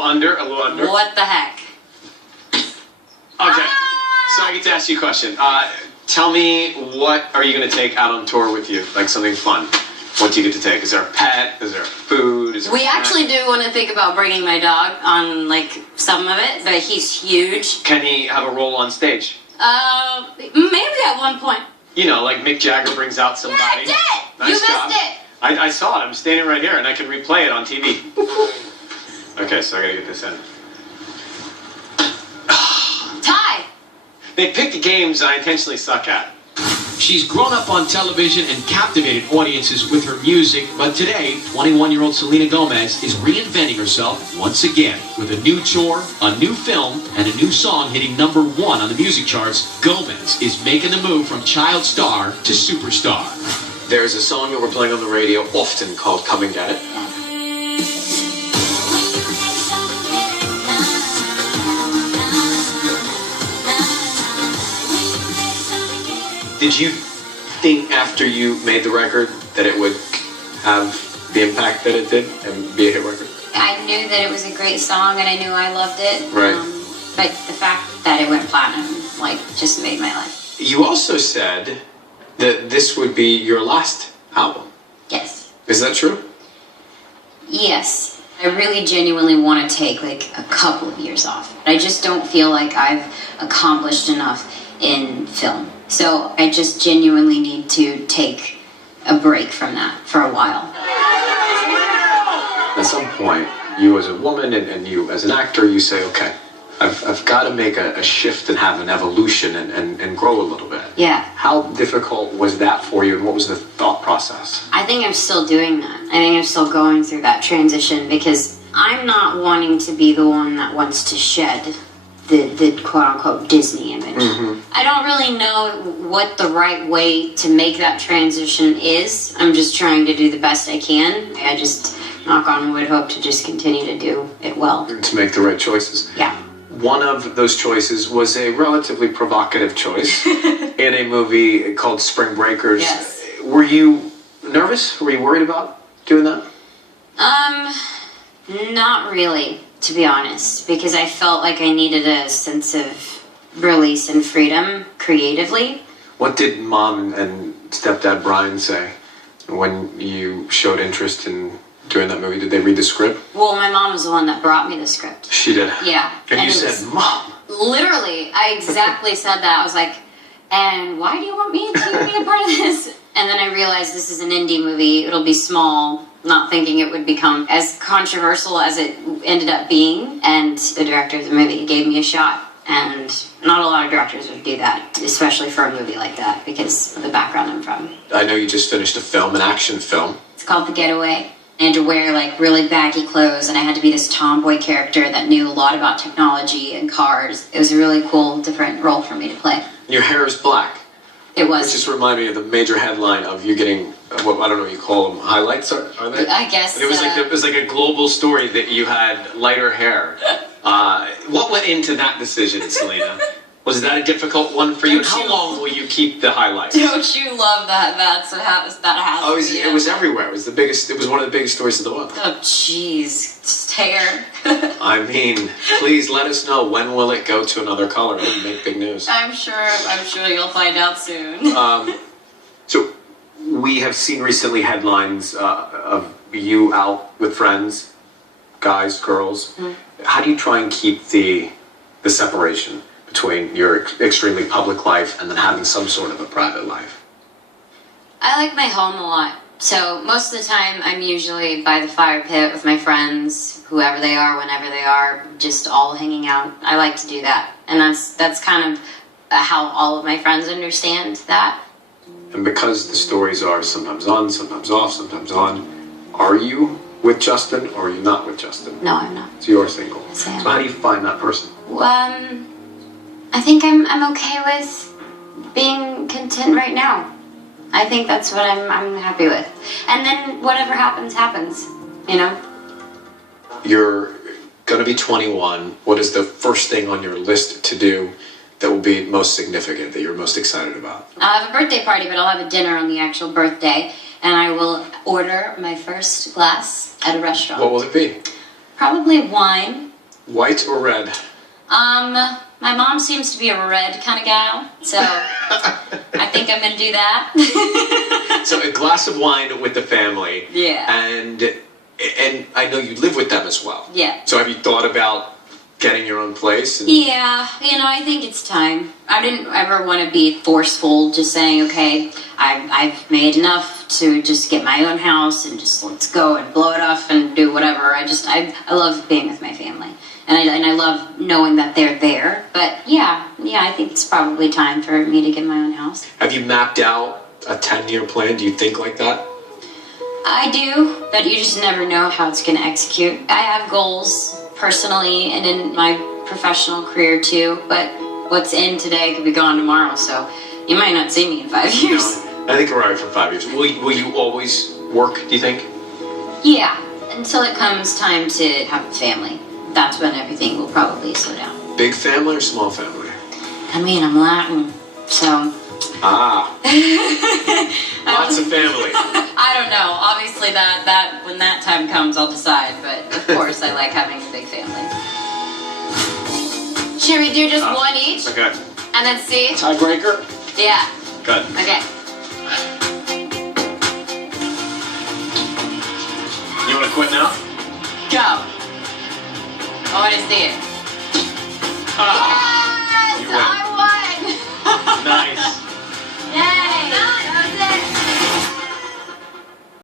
little under, a little under. What the heck? Okay, so I get to ask you a question. Tell me, what are you going to take out on tour with you? Like something fun. What do you get to take? Is there a pet? Is there food? Is there we actually do want to think about bringing my dog on, like, some of it, but he's huge. Can he have a role on stage? Maybe at one point. You know, like Mick Jagger brings out somebody. Yeah, I did! Nice you job. missed it! I saw it. I'm standing right here, and I can replay it on TV. Okay, so I gotta get this in. Tie! They pick the games I intentionally suck at. She's grown up on television and captivated audiences with her music, but today, 21-year-old Selena Gomez is reinventing herself once again. With a new tour, a new film, and a new song hitting #1 on the music charts, Gomez is making the move from child star to superstar. There's a song that we're playing on the radio often called Come and Get It. Did you think after you made the record that it would have the impact that it did and be a hit record? I knew that it was a great song and I knew I loved it. Right. But the fact that it went platinum, like, just made my life. You also said that this would be your last album. Yes. Is that true? Yes. I really genuinely want to take, like, a couple of years off. I just don't feel like I've accomplished enough in film. So I just genuinely need to take a break from that for a while. At some point, you as a woman and you as an actor, you say, okay, I've got to make a shift and have an evolution and grow a little bit. Yeah. How difficult was that for you, and what was the thought process? I think I'm still doing that. I think I'm still going through that transition because I'm not wanting to be the one that wants to shed the quote-unquote Disney image. Mm-hmm. I don't really know what the right way to make that transition is. I'm just trying to do the best I can. I just, knock on wood, hope to just continue to do it well. To make the right choices. Yeah. One of those choices was a relatively provocative choice in a movie called Spring Breakers. Yes. Were you nervous? Were you worried about doing that? Not really, to be honest, because I felt like I needed a sense of release and freedom creatively. What did Mom and Stepdad Brian say when you showed interest in doing that movie? Did they read the script? Well, my mom was the one that brought me the script. She did? Yeah. And you said, Mom! Literally, I exactly said that. I was like, and why do you want me to be a part of this? And then I realized this is an indie movie. It'll be small, not thinking it would become as controversial as it ended up being. And the director of the movie gave me a shot. And not a lot of directors would do that, especially for a movie like that, because of the background I'm from. I know you just finished a film, an action film. It's called The Getaway. I had to wear, like, really baggy clothes, and I had to be this tomboy character that knew a lot about technology and cars. It was a really cool, different role for me to play. Your hair is black. It was. Which just reminded me of the major headline of you getting, what I don't know what you call them, highlights, are they? I guess. And it was like a global story that you had lighter hair. What went into that decision, Selena? Was that a difficult one for you? And how long will you keep the highlights? Don't you love that? Oh, it was everywhere. It was the biggest. It was one of the biggest stories of the month. Oh, jeez, hair. I mean, please let us know, when will it go to another color and make big news? I'm sure you'll find out soon. So we have seen recently headlines of you out with friends, guys, girls. Mm-hmm. How do you try and keep the separation between your extremely public life and then having some sort of a private life? I like my home a lot. So most of the time I'm usually by the fire pit with my friends, whoever they are, whenever they are, just all hanging out. I like to do that. And that's kind of how all of my friends understand that. And because the stories are sometimes on, sometimes off, sometimes on, are you with Justin or are you not with Justin? No, I'm not. So you're single. Yes, I am. So how do you find that person? I think I'm okay with being content right now. I think that's what I'm happy with. And then whatever happens, happens, you know? You're gonna be 21. What is the first thing on your list to do that will be most significant, that you're most excited about? I'll have a birthday party, but I'll have a dinner on the actual birthday. And I will order my first glass at a restaurant. What will it be? Probably wine. White or red? My mom seems to be a red kind of gal, so I think I'm gonna do that. So a glass of wine with the family. Yeah. And I know you live with them as well. Yeah. So have you thought about getting your own place? Yeah, I think it's time. I didn't ever want to be forceful, just saying, okay, I've made enough to just get my own house and just let's go and blow it off and do whatever. I love being with my family. And I love knowing that they're there. But yeah, I think it's probably time for me to get my own house. Have you mapped out a 10-year plan? Do you think like that? I do, but you just never know how it's going to execute. I have goals personally and in my professional career too, but what's in today could be gone tomorrow, so you might not see me in 5 years. No, I think we're all right for 5 years. Will you always work, do you think? Yeah, until it comes time to have a family. That's when everything will probably slow down. Big family or small family? I mean, I'm Latin, so... Ah. Lots of family. I don't know. Obviously, that when that time comes, I'll decide. But of course, I like having a big family. Should we do just one each? Okay. And then see? Tiebreaker? Yeah. Good. Okay. You want to quit now? Go. I want to see it. Ah. Yes! You win. I won! Nice.